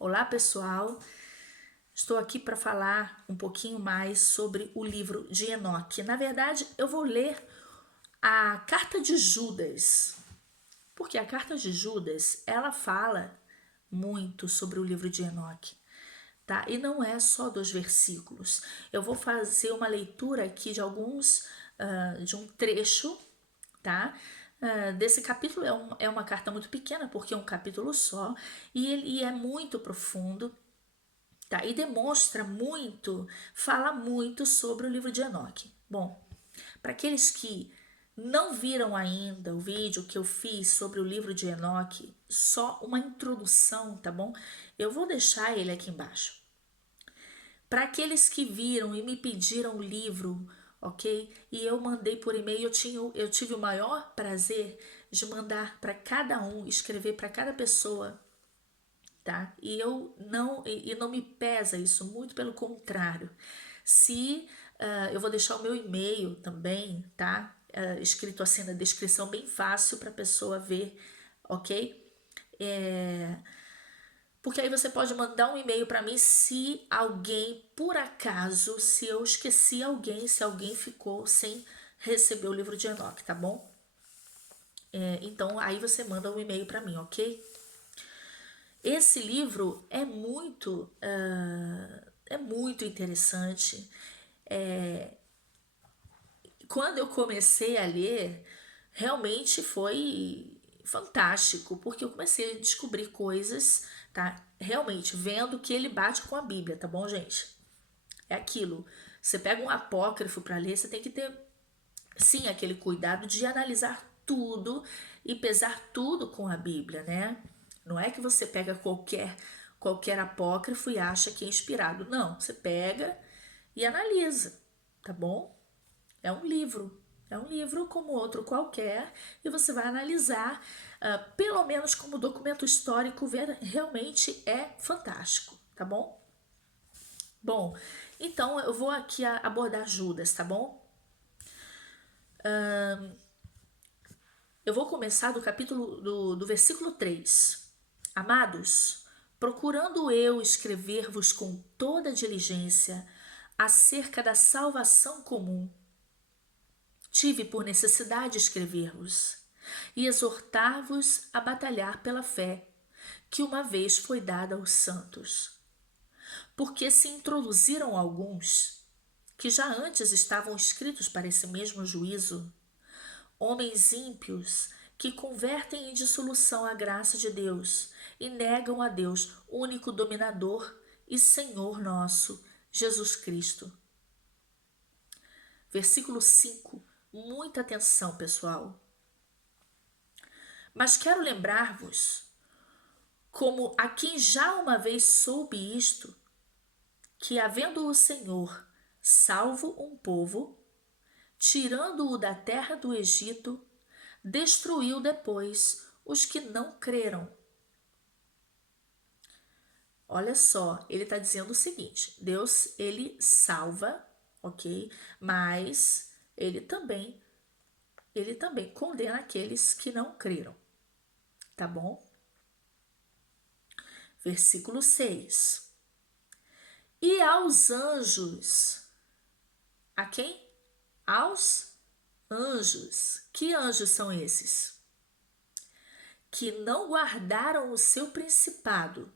Olá, pessoal. Estou aqui para falar um pouquinho mais sobre o livro de Enoque. Na verdade, eu vou ler a Carta de Judas, porque a Carta de Judas, ela fala muito sobre o livro de Enoque, tá? E não é só dos versículos. Eu vou fazer uma leitura aqui de de um trecho, tá? Desse capítulo é uma carta muito pequena, porque é um capítulo só, e ele é muito profundo, tá? E demonstra muito, fala muito sobre o livro de Enoque. Bom, para aqueles que não viram ainda o vídeo que eu fiz sobre o livro de Enoque, só uma introdução, tá bom? Eu vou deixar ele aqui embaixo. Para aqueles que viram e me pediram o livro, ok? E eu mandei por e-mail, eu tive o maior prazer de mandar para cada um, escrever para cada pessoa, tá? E não me pesa isso, muito pelo contrário. Se eu vou deixar o meu e-mail também, tá? Escrito assim na descrição, bem fácil para a pessoa ver, ok? Porque aí você pode mandar um e-mail para mim se alguém, por acaso, se eu esqueci alguém, se alguém ficou sem receber o livro de Enoque, tá bom? Então aí você manda um e-mail para mim, ok? Esse livro é muito interessante. Quando eu comecei a ler, realmente foi fantástico, porque eu comecei a descobrir coisas, tá? Realmente, vendo que ele bate com a Bíblia, tá bom, gente? É aquilo. Você pega um apócrifo para ler, você tem que ter, sim, aquele cuidado de analisar tudo e pesar tudo com a Bíblia, né? Não é que você pega qualquer apócrifo e acha que é inspirado. Não, você pega e analisa, tá bom? É um livro. É um livro como outro qualquer e você vai analisar, pelo menos como documento histórico, ver realmente é fantástico, tá bom? Bom, então eu vou aqui abordar Judas, tá bom? Eu vou começar do capítulo do versículo 3. Amados, procurando eu escrever-vos com toda diligência acerca da salvação comum, tive por necessidade escrever-vos e exortar-vos a batalhar pela fé que uma vez foi dada aos santos. Porque se introduziram alguns que já antes estavam escritos para esse mesmo juízo, homens ímpios que convertem em dissolução a graça de Deus e negam a Deus, único dominador e Senhor nosso, Jesus Cristo. Versículo 5. Muita atenção, pessoal. Mas quero lembrar-vos, como a quem já uma vez soube isto, que havendo o Senhor salvo um povo, tirando-o da terra do Egito, destruiu depois os que não creram. Olha só, ele está dizendo o seguinte: Deus, ele salva, ok? Mas ele também condena aqueles que não creram, tá bom? Versículo 6. E aos anjos, a quem? Aos anjos. Que anjos são esses? Que não guardaram o seu principado,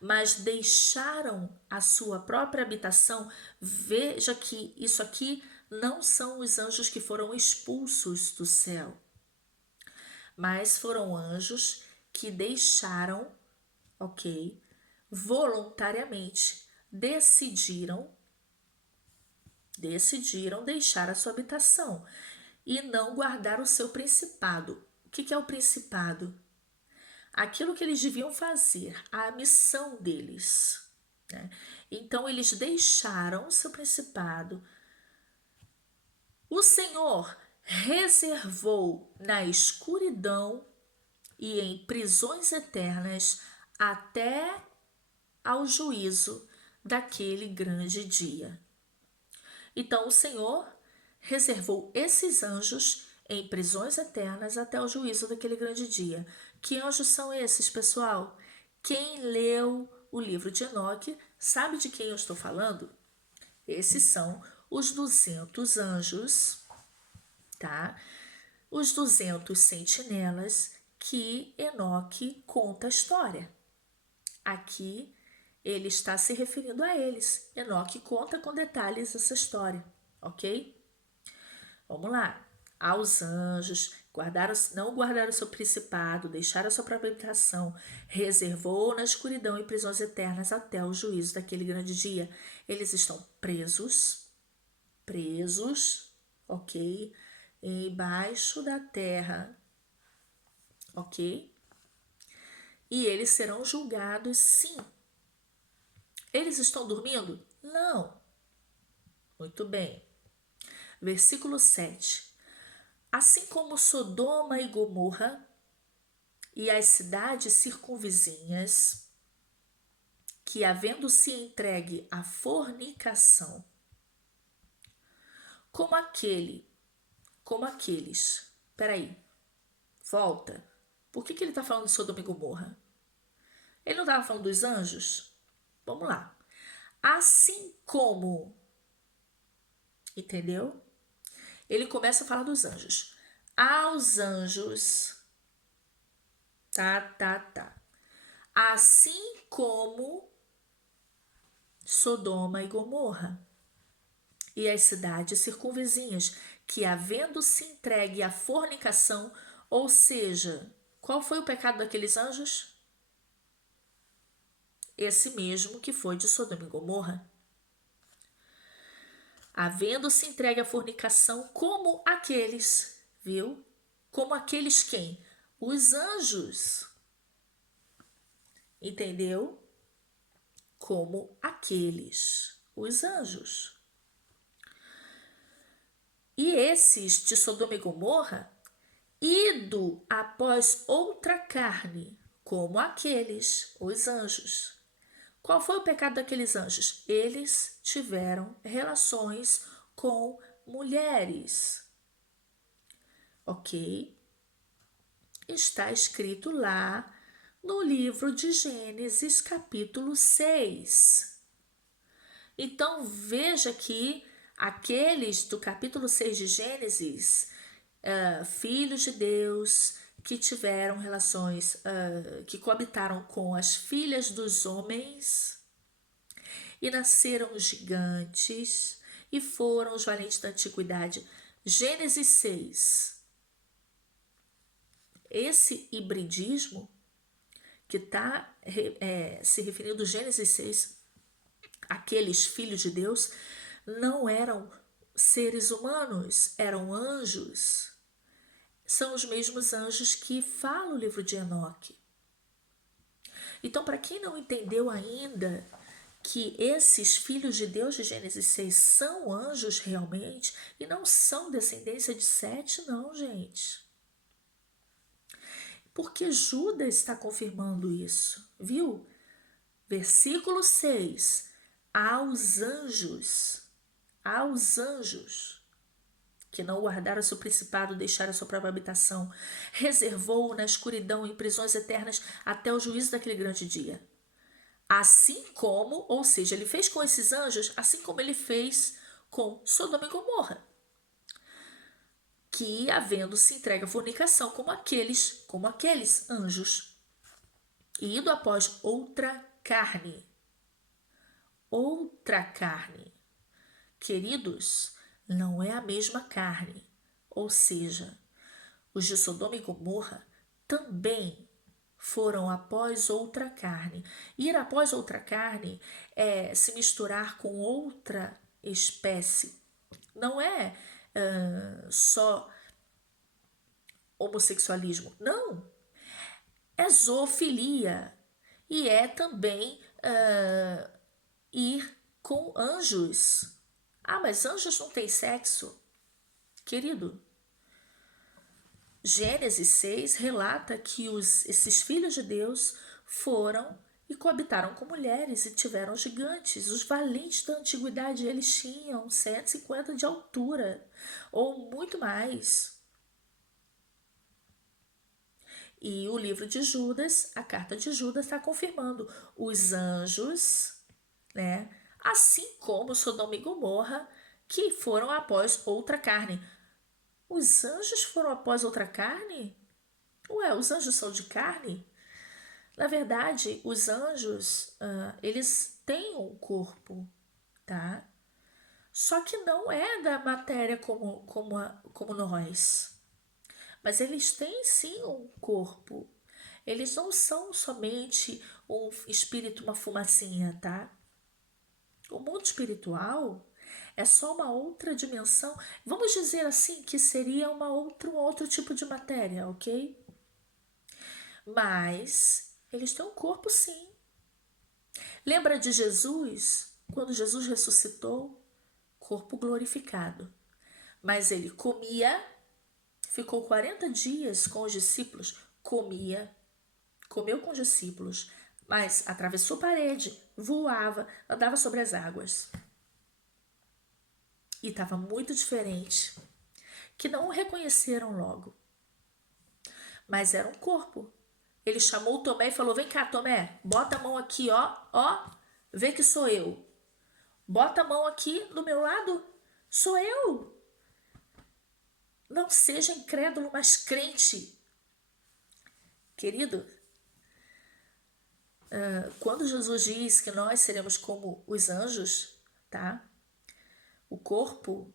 mas deixaram a sua própria habitação. Veja que isso aqui não são os anjos que foram expulsos do céu, mas foram anjos que deixaram, ok, voluntariamente, decidiram deixar a sua habitação e não guardar o seu principado. O que é o principado? Aquilo que eles deviam fazer, a missão deles, né? Então eles deixaram o seu principado. O Senhor reservou na escuridão e em prisões eternas até ao juízo daquele grande dia. Então o Senhor reservou esses anjos em prisões eternas até o juízo daquele grande dia. Que anjos são esses, pessoal? Quem leu o livro de Enoque sabe de quem eu estou falando? Esses são os 200 anjos, tá? Os 200 sentinelas que Enoque conta a história. Aqui ele está se referindo a eles. Enoque conta com detalhes essa história, ok? Vamos lá. Aos anjos, não guardaram seu principado, deixaram sua própria habitação, reservou na escuridão e prisões eternas até o juízo daquele grande dia. Eles estão presos, ok? Embaixo da terra, ok? E eles serão julgados, sim. Eles estão dormindo? Não. Muito bem. Versículo 7. Assim como Sodoma e Gomorra e as cidades circunvizinhas, que havendo-se entregue à fornicação, como aqueles. Peraí, volta. Por que ele está falando de Sodoma e Gomorra? Ele não estava falando dos anjos? Vamos lá. Assim como, entendeu? Ele começa a falar dos anjos. Aos anjos, tá. Assim como Sodoma e Gomorra e as cidades circunvizinhas, que havendo-se entregue à fornicação, ou seja, qual foi o pecado daqueles anjos? Esse mesmo que foi de Sodoma e Gomorra. Havendo-se entregue à fornicação como aqueles, viu? Como aqueles quem? Os anjos. Entendeu? Como aqueles, os anjos. E esses de Sodoma e Gomorra, ido após outra carne, como aqueles, os anjos. Qual foi o pecado daqueles anjos? Eles tiveram relações com mulheres. Ok? Está escrito lá no livro de Gênesis, capítulo 6. Então, veja que aqueles do capítulo 6 de Gênesis, filhos de Deus, que tiveram relações, que coabitaram com as filhas dos homens e nasceram gigantes e foram os valentes da antiguidade. Gênesis 6. Esse hibridismo que está se referindo a Gênesis 6, aqueles filhos de Deus, não eram seres humanos, eram anjos. São os mesmos anjos que fala o livro de Enoque. Então, para quem não entendeu ainda que esses filhos de Deus de Gênesis 6 são anjos realmente e não são descendência de Sete, não, gente. Porque Judas está confirmando isso, viu? Versículo 6. Aos anjos, que não guardaram seu principado, deixaram sua própria habitação, reservou-o na escuridão em prisões eternas até o juízo daquele grande dia. Assim como, ou seja, ele fez com esses anjos, assim como ele fez com Sodoma e Gomorra, que havendo se entregue à fornicação como aqueles anjos, e ido após outra carne. Queridos, não é a mesma carne. Ou seja, os de Sodoma e Gomorra também foram após outra carne. Ir após outra carne é se misturar com outra espécie. Não é só homossexualismo. Não. É zoofilia. E é também ir com anjos. Ah, mas anjos não têm sexo? Querido, Gênesis 6 relata que esses filhos de Deus foram e coabitaram com mulheres e tiveram gigantes. Os valentes da antiguidade, eles tinham 150 de altura ou muito mais. E o livro de Judas, a carta de Judas, está confirmando os anjos, né? Assim como Sodoma e Gomorra, que foram após outra carne. Os anjos foram após outra carne? Ué, os anjos são de carne? Na verdade, os anjos, eles têm um corpo, tá? Só que não é da matéria como nós. Mas eles têm sim um corpo. Eles não são somente um espírito, uma fumacinha, tá? O mundo espiritual é só uma outra dimensão. Vamos dizer assim que seria um outro tipo de matéria, ok? Mas eles têm um corpo sim. Lembra de Jesus? Quando Jesus ressuscitou, corpo glorificado. Mas ele comia, ficou 40 dias com os discípulos, comeu com os discípulos, mas atravessou parede, voava, andava sobre as águas. E estava muito diferente, que não o reconheceram logo. Mas era um corpo. Ele chamou Tomé e falou: vem cá, Tomé, bota a mão aqui, ó, vê que sou eu. Bota a mão aqui do meu lado, sou eu. Não seja incrédulo, mas crente. Querido, quando Jesus diz que nós seremos como os anjos, tá? O corpo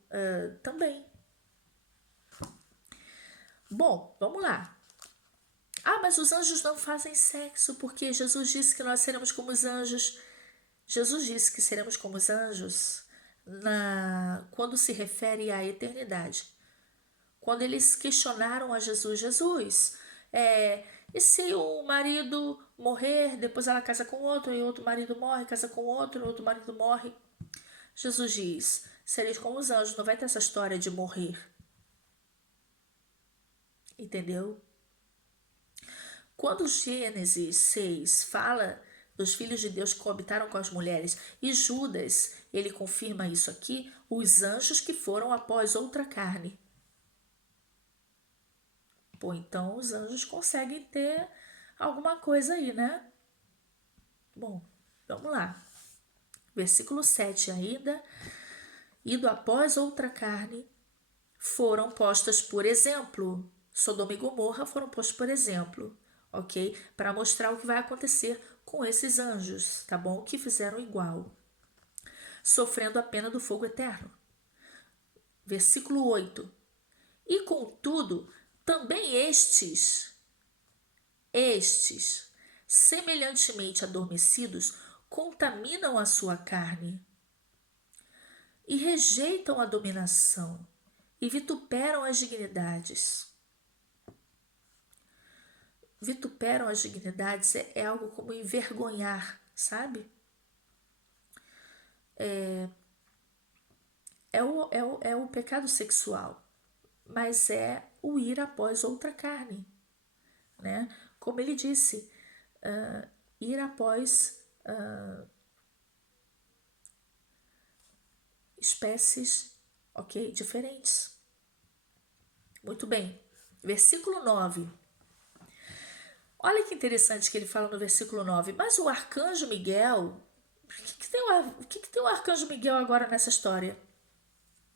também. Bom, vamos lá. Ah, mas os anjos não fazem sexo porque Jesus disse que nós seremos como os anjos. Jesus disse que seremos como os anjos quando se refere à eternidade. Quando eles questionaram a Jesus, e se o marido morrer, depois ela casa com outro, e outro marido morre, casa com outro marido morre. Jesus diz, sereis como os anjos, não vai ter essa história de morrer. Entendeu? Quando Gênesis 6 fala dos filhos de Deus que coabitaram com as mulheres, e Judas, ele confirma isso aqui, os anjos que foram após outra carne. Pô, então os anjos conseguem ter alguma coisa aí, né? Bom, vamos lá. Versículo 7 ainda. Ido após outra carne, foram postas por exemplo. Sodoma e Gomorra foram postos por exemplo, ok? Para mostrar o que vai acontecer com esses anjos, tá bom? Que fizeram igual. Sofrendo a pena do fogo eterno. Versículo 8. E contudo, também estes, semelhantemente adormecidos, contaminam a sua carne e rejeitam a dominação e vituperam as dignidades. Vituperam as dignidades é algo como envergonhar, sabe? É o pecado sexual, mas é o ir após outra carne, né? Como ele disse, ir após espécies, ok? Diferentes. Muito bem. Versículo 9. Olha que interessante que ele fala no versículo 9. Mas o arcanjo Miguel... O que tem o arcanjo Miguel agora nessa história?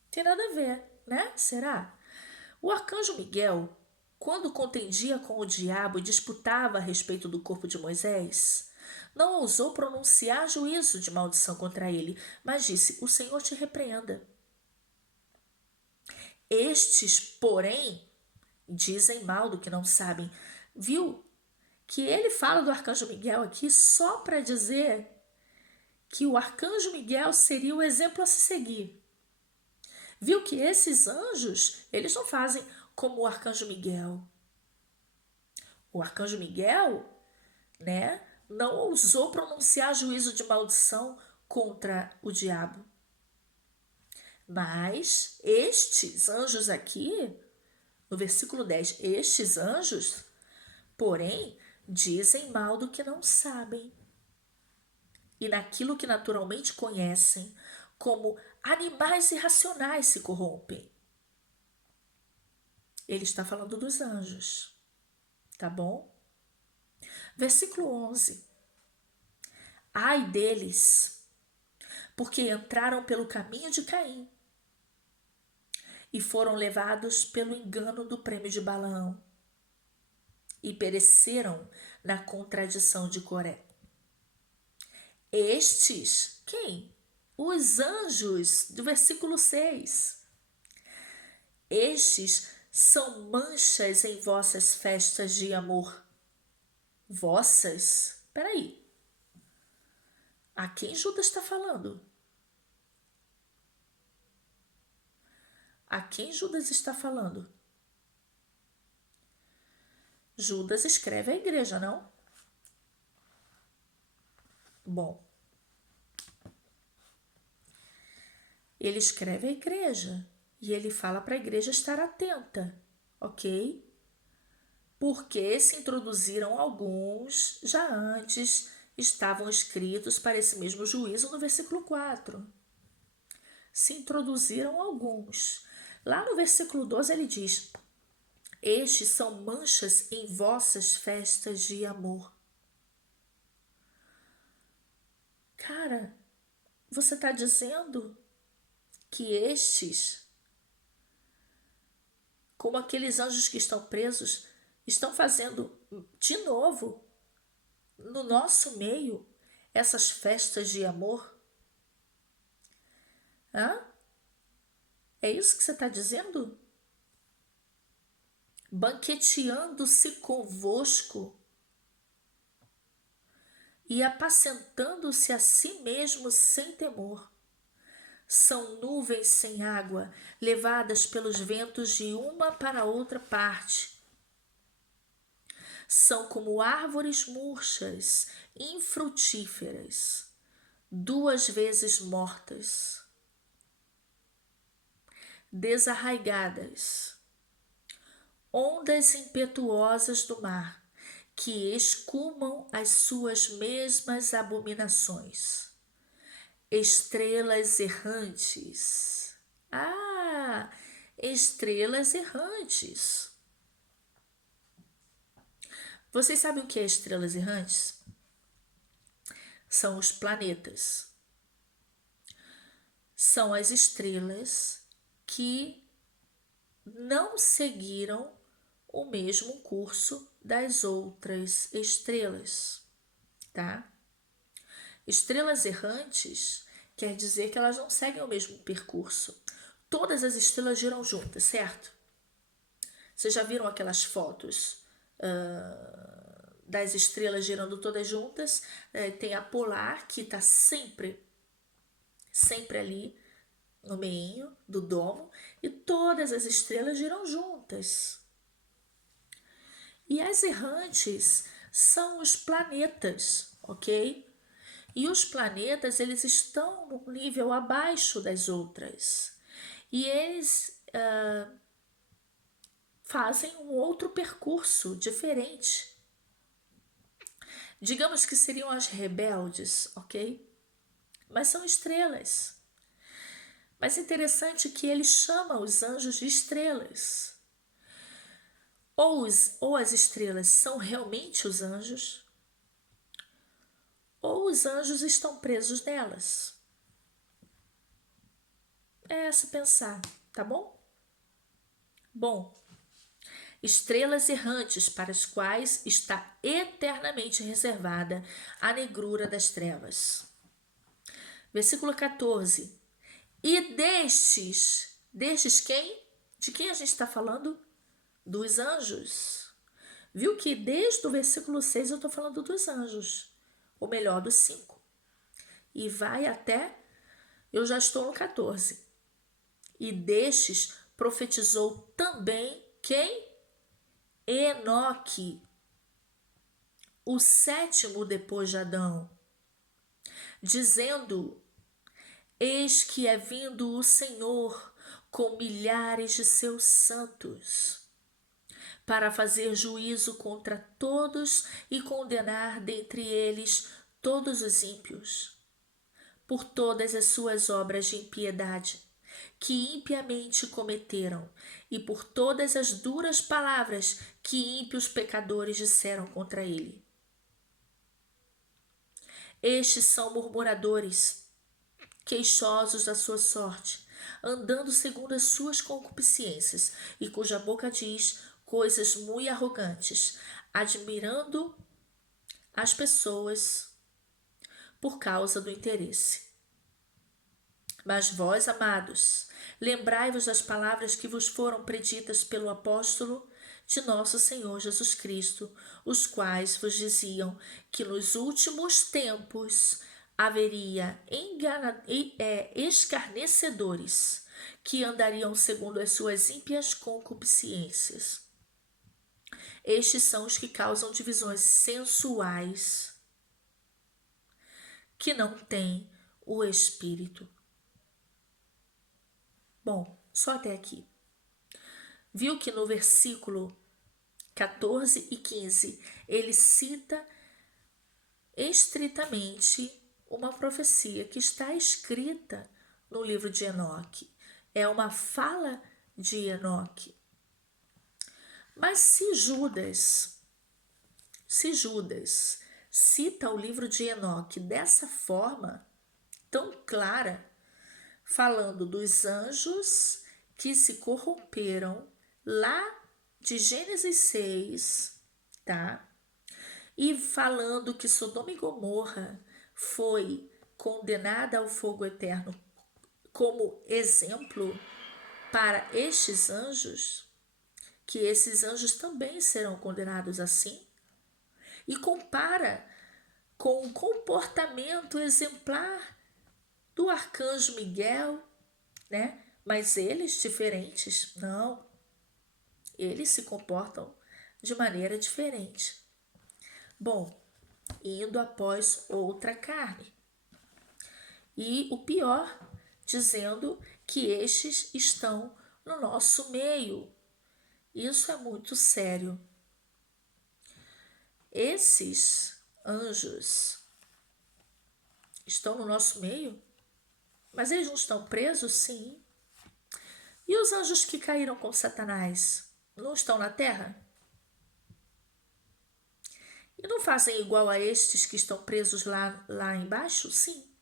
Tem nada a ver, né? Será? O arcanjo Miguel, quando contendia com o diabo e disputava a respeito do corpo de Moisés, não ousou pronunciar juízo de maldição contra ele, mas disse: o Senhor te repreenda. Estes, porém, dizem mal do que não sabem. Viu que ele fala do arcanjo Miguel aqui só para dizer que o arcanjo Miguel seria o exemplo a se seguir. Viu que esses anjos, eles não fazem como o arcanjo Miguel. O arcanjo Miguel, né, não ousou pronunciar juízo de maldição contra o diabo. Mas estes anjos aqui, no versículo 10, estes anjos, porém, dizem mal do que não sabem. E naquilo que naturalmente conhecem, como animais irracionais se corrompem. Ele está falando dos anjos, tá bom? Versículo 11. Ai deles, porque entraram pelo caminho de Caim e foram levados pelo engano do prêmio de Balaão e pereceram na contradição de Coré. Estes, quem? Os anjos, do versículo 6. Estes são manchas em vossas festas de amor. Vossas? Peraí. A quem Judas está falando? A quem Judas está falando? Judas escreve à igreja, não? Bom, ele escreve à igreja e ele fala para a igreja estar atenta, ok? Porque se introduziram alguns, já antes estavam escritos para esse mesmo juízo no versículo 4. Se introduziram alguns. Lá no versículo 12 ele diz: estes são manchas em vossas festas de amor. Cara, você está dizendo que estes, como aqueles anjos que estão presos, estão fazendo de novo, no nosso meio, essas festas de amor? Hã? É isso que você está dizendo? Banqueteando-se convosco e apacentando-se a si mesmo sem temor. São nuvens sem água, levadas pelos ventos de uma para outra parte. São como árvores murchas, infrutíferas, 2 vezes mortas, desarraigadas, ondas impetuosas do mar, que escumam as suas mesmas abominações. Estrelas errantes. Ah, estrelas errantes. Vocês sabem o que é estrelas errantes? São os planetas. São as estrelas que não seguiram o mesmo curso das outras estrelas, tá? Estrelas errantes quer dizer que elas não seguem o mesmo percurso. Todas as estrelas giram juntas, certo? Vocês já viram aquelas fotos das estrelas girando todas juntas? Tem a polar, que está sempre ali no meio do domo, e todas as estrelas giram juntas. E as errantes são os planetas, ok? E os planetas, eles estão no nível abaixo das outras. E eles fazem um outro percurso diferente. Digamos que seriam as rebeldes, ok? Mas são estrelas. Mas é interessante que ele chama os anjos de estrelas. Ou as estrelas são realmente os anjos, ou os anjos estão presos nelas. É se pensar, tá bom? Bom, estrelas errantes para as quais está eternamente reservada a negrura das trevas. Versículo 14. E destes quem? De quem a gente está falando? Dos anjos. Viu que desde o versículo 6 eu estou falando dos anjos, ou melhor, dos 5. E vai até, eu já estou no 14. E destes profetizou também quem? Enoque, o 7º depois de Adão, dizendo: eis que é vindo o Senhor com milhares de seus santos, para fazer juízo contra todos e condenar dentre eles todos os ímpios, por todas as suas obras de impiedade, que impiamente cometeram, e por todas as duras palavras que ímpios pecadores disseram contra ele. Estes são murmuradores, queixosos da sua sorte, andando segundo as suas concupiscências, e cuja boca diz coisas muito arrogantes, admirando as pessoas por causa do interesse. Mas vós, amados, lembrai-vos das palavras que vos foram preditas pelo apóstolo de nosso Senhor Jesus Cristo, os quais vos diziam que nos últimos tempos haveria escarnecedores que andariam segundo as suas ímpias concupiscências. Estes são os que causam divisões sensuais, que não têm o Espírito. Bom, só até aqui. Viu que no versículo 14 e 15 ele cita estritamente uma profecia que está escrita no livro de Enoque. É uma fala de Enoque. Mas se Judas cita o livro de Enoque dessa forma, tão clara, falando dos anjos que se corromperam lá de Gênesis 6, tá? E falando que Sodoma e Gomorra foi condenada ao fogo eterno como exemplo para estes anjos, que esses anjos também serão condenados assim, e compara com o comportamento exemplar do arcanjo Miguel, né? Mas eles diferentes, não. Eles se comportam de maneira diferente. Bom, indo após outra carne. E o pior, dizendo que estes estão no nosso meio. Isso é muito sério. Esses anjos estão no nosso meio? Mas eles não estão presos? Sim. E os anjos que caíram com Satanás não estão na terra? E não fazem igual a estes que estão presos lá embaixo? Sim.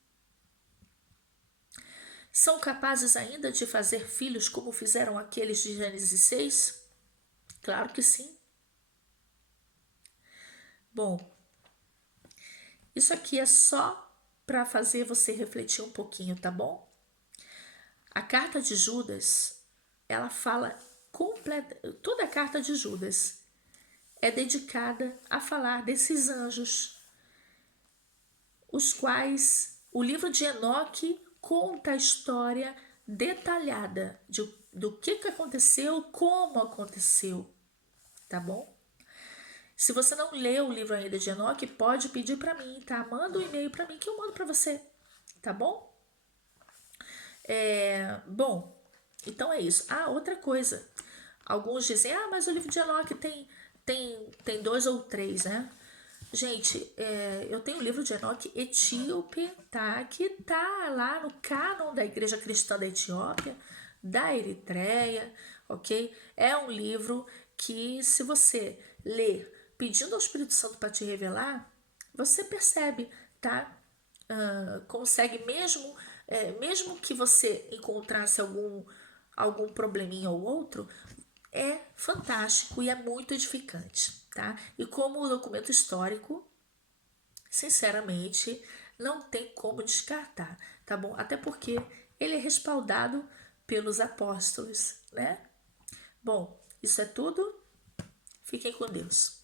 São capazes ainda de fazer filhos como fizeram aqueles de Gênesis 6? Claro que sim. Bom, isso aqui é só para fazer você refletir um pouquinho, tá bom? A carta de Judas, ela fala toda a carta de Judas é dedicada a falar desses anjos, os quais o livro de Enoque conta a história detalhada do que aconteceu, como aconteceu, tá bom? Se você não leu o livro ainda de Enoque, pode pedir para mim, tá? Manda um e-mail para mim que eu mando para você, tá bom? Bom, então é isso. Ah, outra coisa. Alguns dizem, mas o livro de Enoque tem 2 ou 3, né? Gente, eu tenho o livro de Enoque etíope, tá? Que tá lá no cânon da Igreja Cristã da Etiópia, da Eritreia, ok? É um livro que, se você ler pedindo ao Espírito Santo para te revelar, você percebe, tá? Consegue mesmo que você encontrasse algum probleminha ou outro, é fantástico e é muito edificante, tá? E como documento histórico, sinceramente, não tem como descartar, tá bom? Até porque ele é respaldado pelos apóstolos, né? Bom, isso é tudo. Fiquem com Deus.